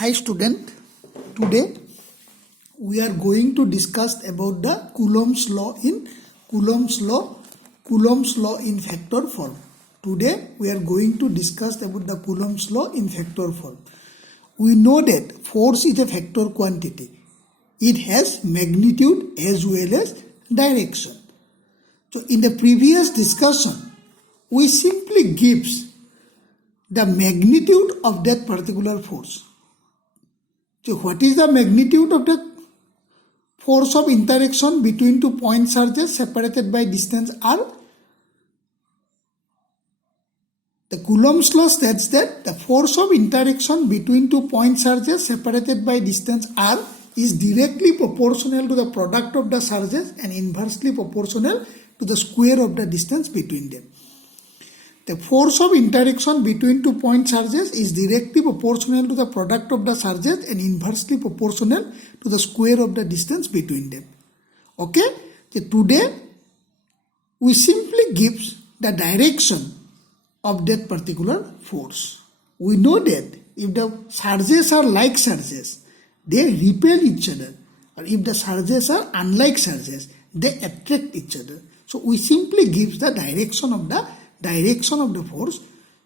Hi student, today we are going to discuss about the Coulomb's law in vector form. Today we are going to discuss about the Coulomb's law in vector form. We know that force is a vector quantity. It has magnitude as well as direction. So in the previous discussion, we simply gives the magnitude of that particular force. So what is the magnitude of the force of interaction between two point charges separated by distance r? The Coulomb's law states that the force of interaction between two point charges separated by distance r is directly proportional to the product of the charges and inversely proportional to the square of the distance between them. The force of interaction between two point charges is directly proportional to the product of the charges and inversely proportional to the square of the distance between them. Okay? So today we simply gives the direction of that particular force. We know that if the charges are like charges, they repel each other, or if the charges are unlike charges, they attract each other. So we simply gives the direction of the force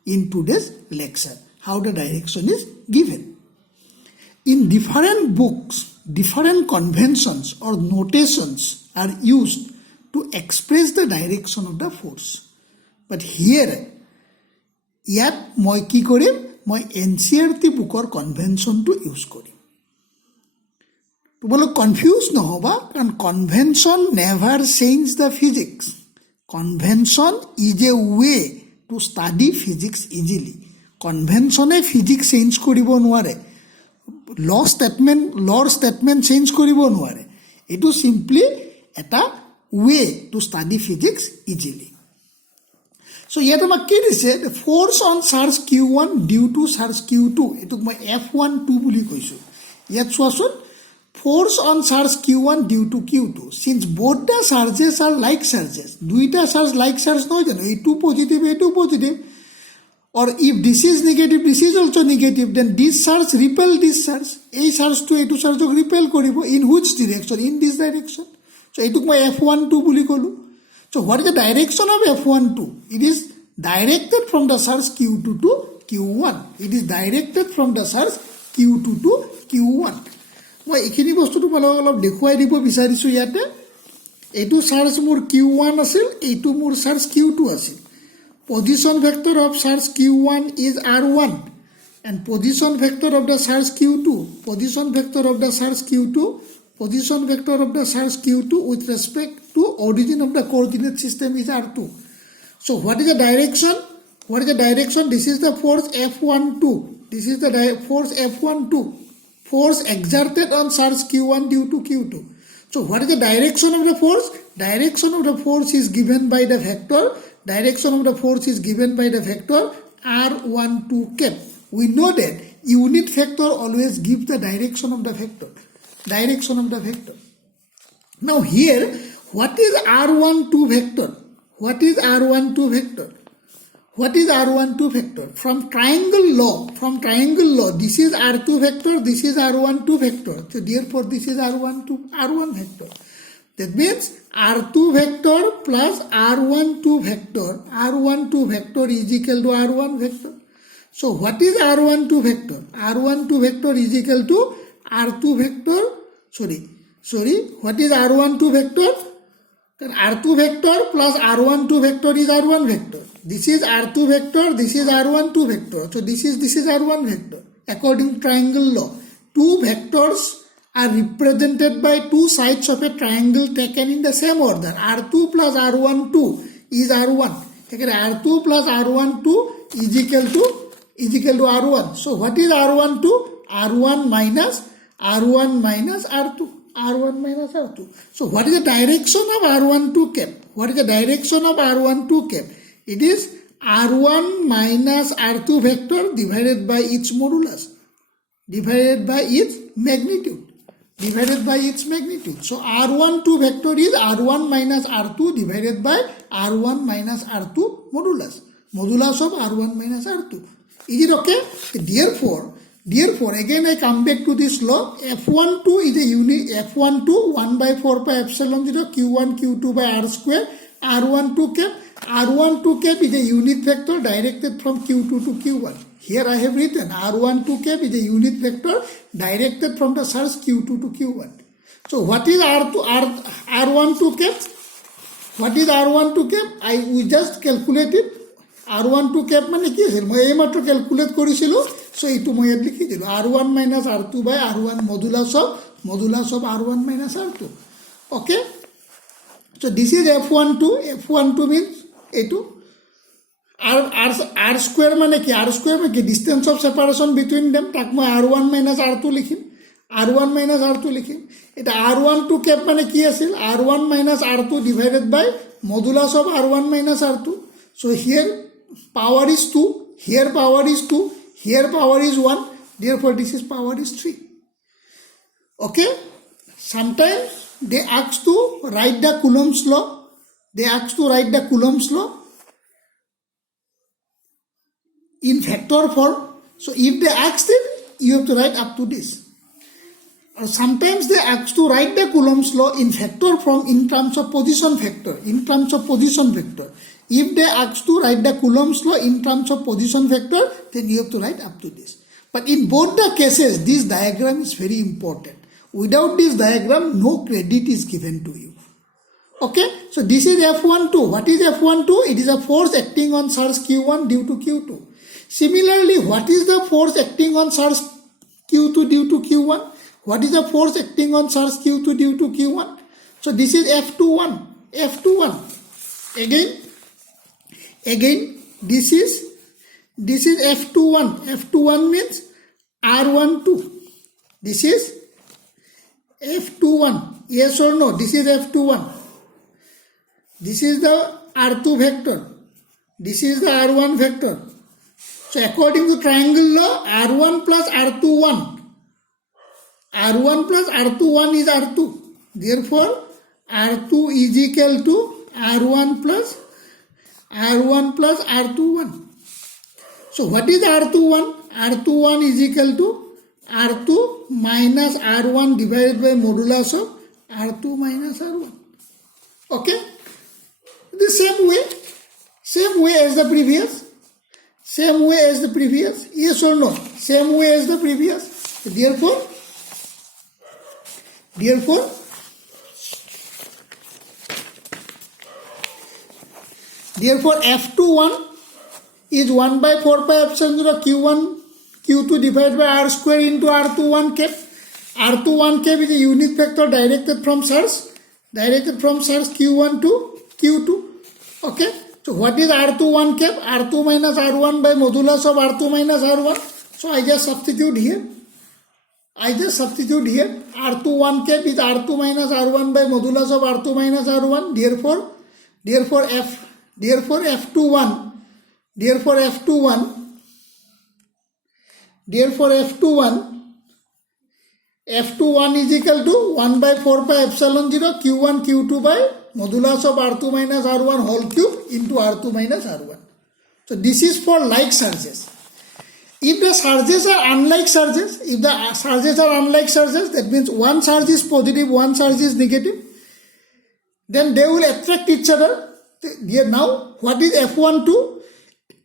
in today's lecture. How the direction is given. In different books, different conventions or notations are used to express the direction of the force. But here, মই কি কৰিম, মই NCERT bookৰ convention to use কৰিম. তোমালোক confused নহবা, কাৰণ convention never change the physics. Convention is a way to study physics easily. Convention physics change কৰিব নোৱাৰে. Law statement change কৰিব নোৱাৰে. It is simply এটা way to study physics easily. So ইয়াত আমাক কি দিছে, the force on charge q1 due to charge q2, এটোক মই f12 বুলি কৈছো. ইয়াত চোৱাচোন, force on charge q1 due to q2, since both the charges are like charges, দুইটা charge like charge নহয় জানো, এইটো positive, এইটো positive, or if this is negative, this is also negative, then this charge repel this charge, এই charge to এইটো charge repel কৰিব, in which direction, in this direction. So এইটোক মই f12 বুলি ক'লো. So what is the direction of f12? It is directed from the charge q2 to q1. It is directed from the charge q2 to q1. মই এইখিনি বস্তুটো তোমালোকক অলপ দেখুৱাই দিব বিচাৰিছো ইয়াতে. এইটো চাৰ্জ মোৰ q1 আছিল, এইটো মোৰ চাৰ্জ q2 আছিল. Position vector of charge q1 is r1 and position vector of the charge q2, position vector of the charge q2, position vector of the charge q2 with respect to origin of the coordinate system is r2. So what is the direction? What is the direction? This is the force f12. This is the force f12. Force exerted on charge q1 due to q2. So what is the direction of the force? Direction of the force is given by the vector. Direction of the force is given by the vector r12 cap. We know that unit vector always gives the direction of the vector. Direction of the vector. Now here, what is r12 vector? What is r12 vector? What is r12 vector? From triangle law, this is r2 vector, this is r12 vector. So therefore this is r1 vector. That means r2 vector plus r12 vector is equal to r1 vector. So what is r12 vector? R12 vector is equal to r2 vector. What is r12 vector? R2 vector plus r12 vector is r1 vector. This is r2 vector, this is r12 vector. So this is r1 vector. According to triangle law, two vectors are represented by two sides of a triangle taken in the same order. R2 plus r12 is r1. R2 plus r12 is equal to r1. So what is r12? R1 minus r2. R1 minus R2. So what is the direction of R12 cap? What is the direction of R12 cap? It is R1 minus R2 vector divided by its modulus, divided by its magnitude. So R12 vector is R1 minus R2 divided by R1 minus R2 modulus of R1 minus R2. Is it okay? Therefore, Therefore, again I come back to this law. F12 is a unit, F12 1 by 4 pi epsilon 0 Q1 Q2 by R square, R12 cap. R12 cap is a unit vector directed from Q2 to Q1. Here I have written R12 cap is a unit vector directed from the source Q2 to Q1. So what is R12 cap? What is R12 cap? We just calculated. R12 cap মানে কি আছিল মই এইমাত্ৰ calculate কৰিছিলো so এইটো মই ইয়াত লিখি দিলো R1 minus R2 by R1 modulus of R1 minus R2. Okay, so this is F12 means এইটো R square মানে কি R square মানে কি distance of separation between them তাক মই R1 minus R2 লিখিম R1 minus R2 লিখিম এটা R12 cap মানে কি আছিল R1 minus R2 divided by modulus of R1 minus R2. So here power is 2, here power is 2, here power is 1, therefore this is power is 3. Okay, sometimes they ask to write the Coulomb's law. In factor form. So if they asked it, you have to write up to this. Or sometimes they ask to write the Coulomb's law in factor form in terms of position factor. If they ask to write the Coulomb's law in terms of position factor, then you have to write up to this. But in both the cases, this diagram is very important. Without this diagram, no credit is given to you. Okay, so this is F12. What is F12? It is a force acting on source Q1 due to Q2. Similarly, what is the force acting on source Q2 due to Q1? What is the force acting on source Q2 due to Q1? So this is F21. Again, this is F21. F21 means R12. This is F21. Yes or no? This is F21. This is the R2 vector. This is the R1 vector. So according to triangle law, R1 plus R21. R1 plus R21 is R2. Therefore, R2 is equal to R1 plus R21. So what is R21? R21 is equal to R2 minus R1 divided by modulus of R2 minus R1. Okay? The same way as the previous. Yes or no? Same way as the previous. Therefore F21 is 1 by 4 pi epsilon 0 Q1 Q2 divided by R square into R21 cap. R21 cap is a unit vector directed from source Q1 to Q2. Okay, so what is R21 cap? R2 minus R1 by modulus of R2 minus R1. So I just substitute here. R21 cap is R2 minus R1 by modulus of R2 minus R1. Therefore F21 is equal to 1 by 4 pi epsilon 0 Q1 Q2 by modulus of R2 minus R1 whole cube into R2 minus R1. So this is for like surges. If the surges are unlike surges, that means one surge is positive, one surge is negative, then they will attract each other. Here now, what is F12?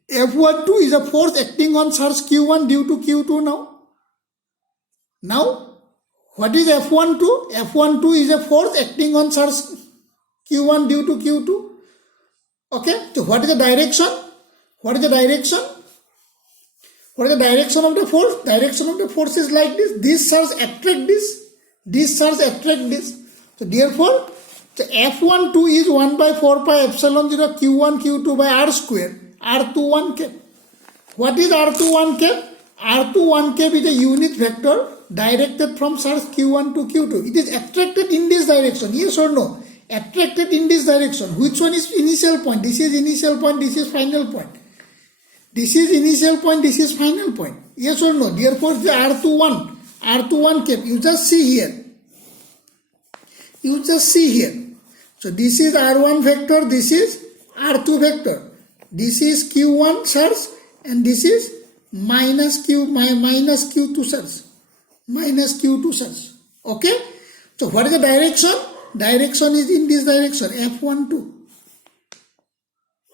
F12 is a force acting on surge Q1 due to Q2 now. What is F12? F12 is a force acting on surge Q1 due to Q2. Okay, so what is the direction? What is the direction of the force? Direction of the force is like this. This surge attract this. So therefore, the F12 is 1 by 4 pi epsilon 0 Q1 Q2 by R square R21 cap. What is R21 cap? R21 cap is a unit vector directed from source Q1 to Q2. It is attracted in this direction. Yes or no? Attracted in this direction. Which one is initial point? This is initial point. This is final point. This is initial point. This is final point. Yes or no? Therefore, the R21 cap. You just see here. So this is R1 vector. This is R2 vector. This is Q1 source and this is minus q2 surge, minus q2 surge. Okay, so what is the direction? Direction is in this direction, F12.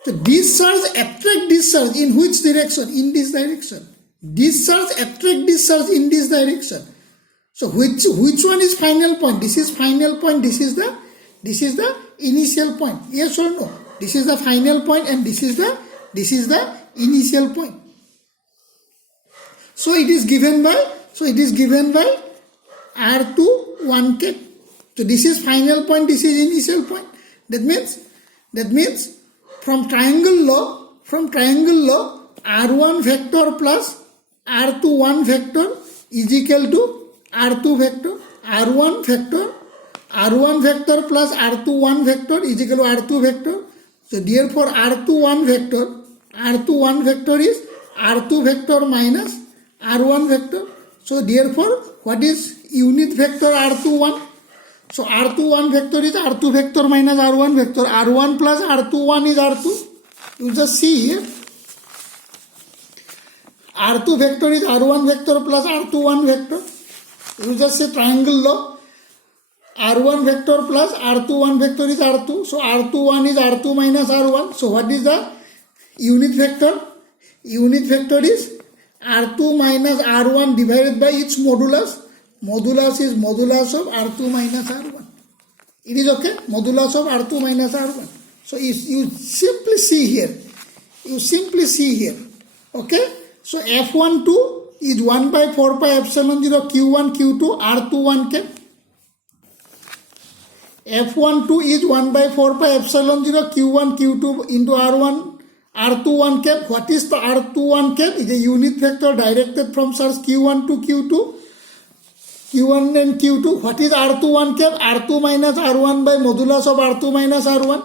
So this surge attract this surge in which direction? In this direction. This surge attract this surge in this direction. So which one is final point? This is final point. This is the initial point. Yes or no? This is the final point and this is the initial point. So it is given by R2 1 cap. So this is final point, this is initial point. That means from triangle law R1 vector plus R2 1 vector is equal to R2 vector. R1 vector plus R2 1 vector is equal to R2 vector. So therefore R2 1 vector is R2 vector minus R1 vector. So therefore what is unit vector R21? So R21 vector is R2 vector minus R1 vector. R1 plus R21 is R2. You just see here. R2 vector is R1 vector plus R21 vector. You just say triangle law. R1 vector plus R21 vector is R2. So R21 is R2 minus R1. So what is the unit vector? Unit vector is R2 minus R1 divided by its modulus. Modulus is modulus of R2 minus R1. It is okay? Modulus of R2 minus R1. So you simply see here. Okay? So F12 is 1 by 4 pi epsilon 0 Q1 Q2 R2 1 cap. F12 is 1 by 4 pi epsilon 0 Q1 Q2 into R1 R2 1 cap. What is the R2 1 cap? Is a unit vector directed from source Q1 to Q2. Q1 and Q2. What is R2 1 cap? R2 minus R1 by modulus of R2 minus R1.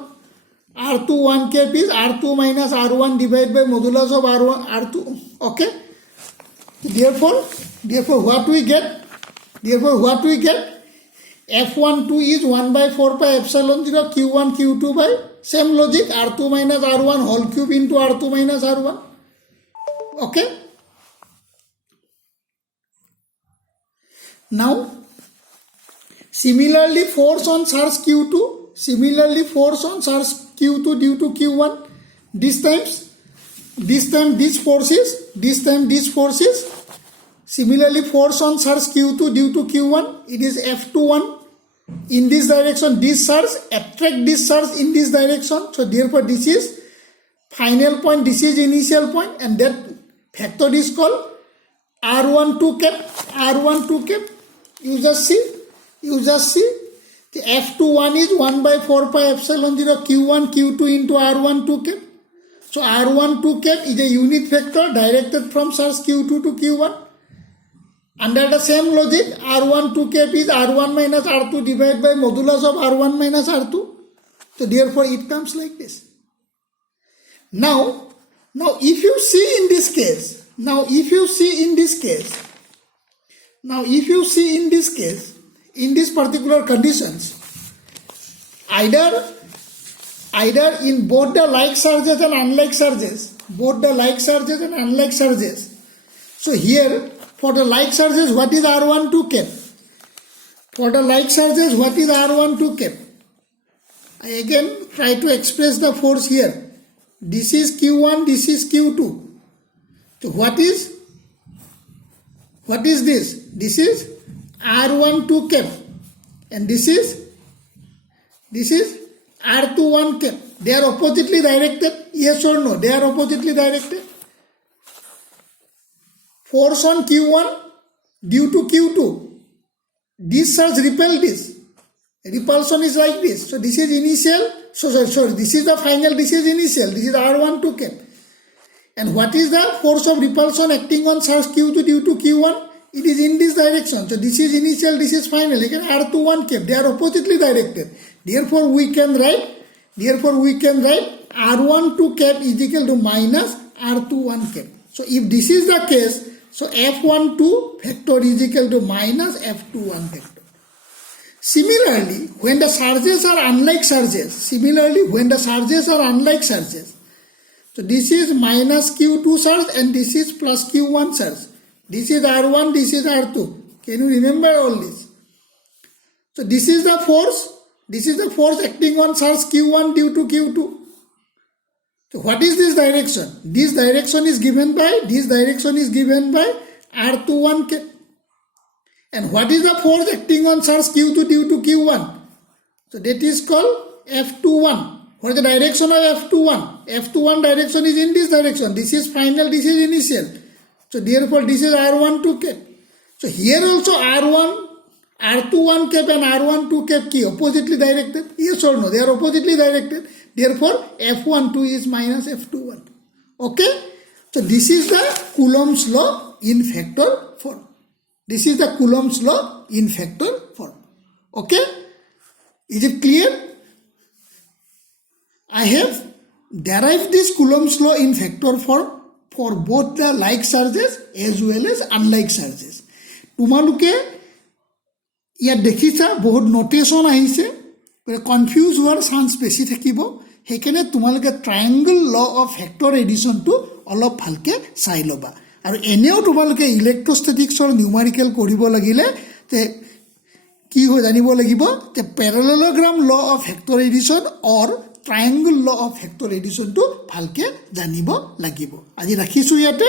R2 1 cap is R2 minus R1 divided by modulus of R1 R2. Okay. Therefore what we get? F12 is 1 by 4 pi epsilon 0 Q1 Q2 by same logic R2 minus R1 whole cube into R2 minus R1. Okay. Now similarly force on surge Q2 due to Q1. This time this forces. Similarly force on surge Q2 due to Q1. It is F21 in this direction. This surge attract this surge in this direction. So therefore this is final point, this is initial point, and that vector is called R12 cap. You just see the F21 is 1 by 4 pi epsilon 0 Q1 Q2 into R12 cap. So R12 cap is a unit vector directed from source Q2 to Q1. Under the same logic, R12 cap is R1 minus R2 divided by modulus of R1 minus R2. So therefore it comes like this. Now if you see in this case, in these particular conditions, either in both the like surges and unlike surges, so here for the like surges, what is R12 cap? I again try to express the force here. This is Q1, this is Q2. So what is this? This is R12 cap, and this is R21 cap. They are oppositely directed. Yes or no? They are oppositely directed. Force on Q1 due to Q2. This surge repel this. Repulsion is like this. So this is initial. Sorry. This is the final. This is initial. This is R12 cap. And what is the force of repulsion acting on surge Q2 due to Q1? It is in this direction. So this is initial, this is final. Again R21 cap. They are oppositely directed. Therefore we can write R12 cap is equal to minus R21 cap. So if this is the case, so F12 vector is equal to minus F21 vector. Similarly, when the surges are unlike surges, So this is minus Q2 charge and this is plus Q1 charge. This is R1, this is R2. Can you remember all this? So this is the force. This is the force acting on charge Q1 due to Q2. So what is this direction? This direction is given by R21K. And what is the force acting on charge Q2 due to Q1? So that is called F21. What is the direction of F21? F21 direction is in this direction. This is final, this is initial. So therefore this is R12 cap. So here also R21 cap and R12 cap key oppositely directed. Yes or no? They are oppositely directed. Therefore F12 is minus F21. Okay? So this is the Coulomb's law in factor form. This is the Coulomb's law in factor form. Okay? Is it clear? I have derived this Coulomb's law in factor form for both the like charges as well as unlike charges. তোমালোকে ইয়াত দেখিছা বহুত notation আহিছে confuse হোৱাৰ chance বেছি থাকিব সেইকাৰণে তোমালোকে ট্ৰায়াংগল ল অফ ফেক্টৰ এডিশ্যনটো অলপ ভালকৈ চাই ল'বা আৰু এনেও তোমালোকে ইলেক্ট্ৰষ্টেটিক্সৰ নিউমাৰিকেল কৰিব লাগিলে তে কি হৈ জানিব লাগিব যে parallelogram law of vector addition or triangle law of vector এডিশ্যনটো ভালকৈ জানিব লাগিব আজি ৰাখিছোঁ ইয়াতে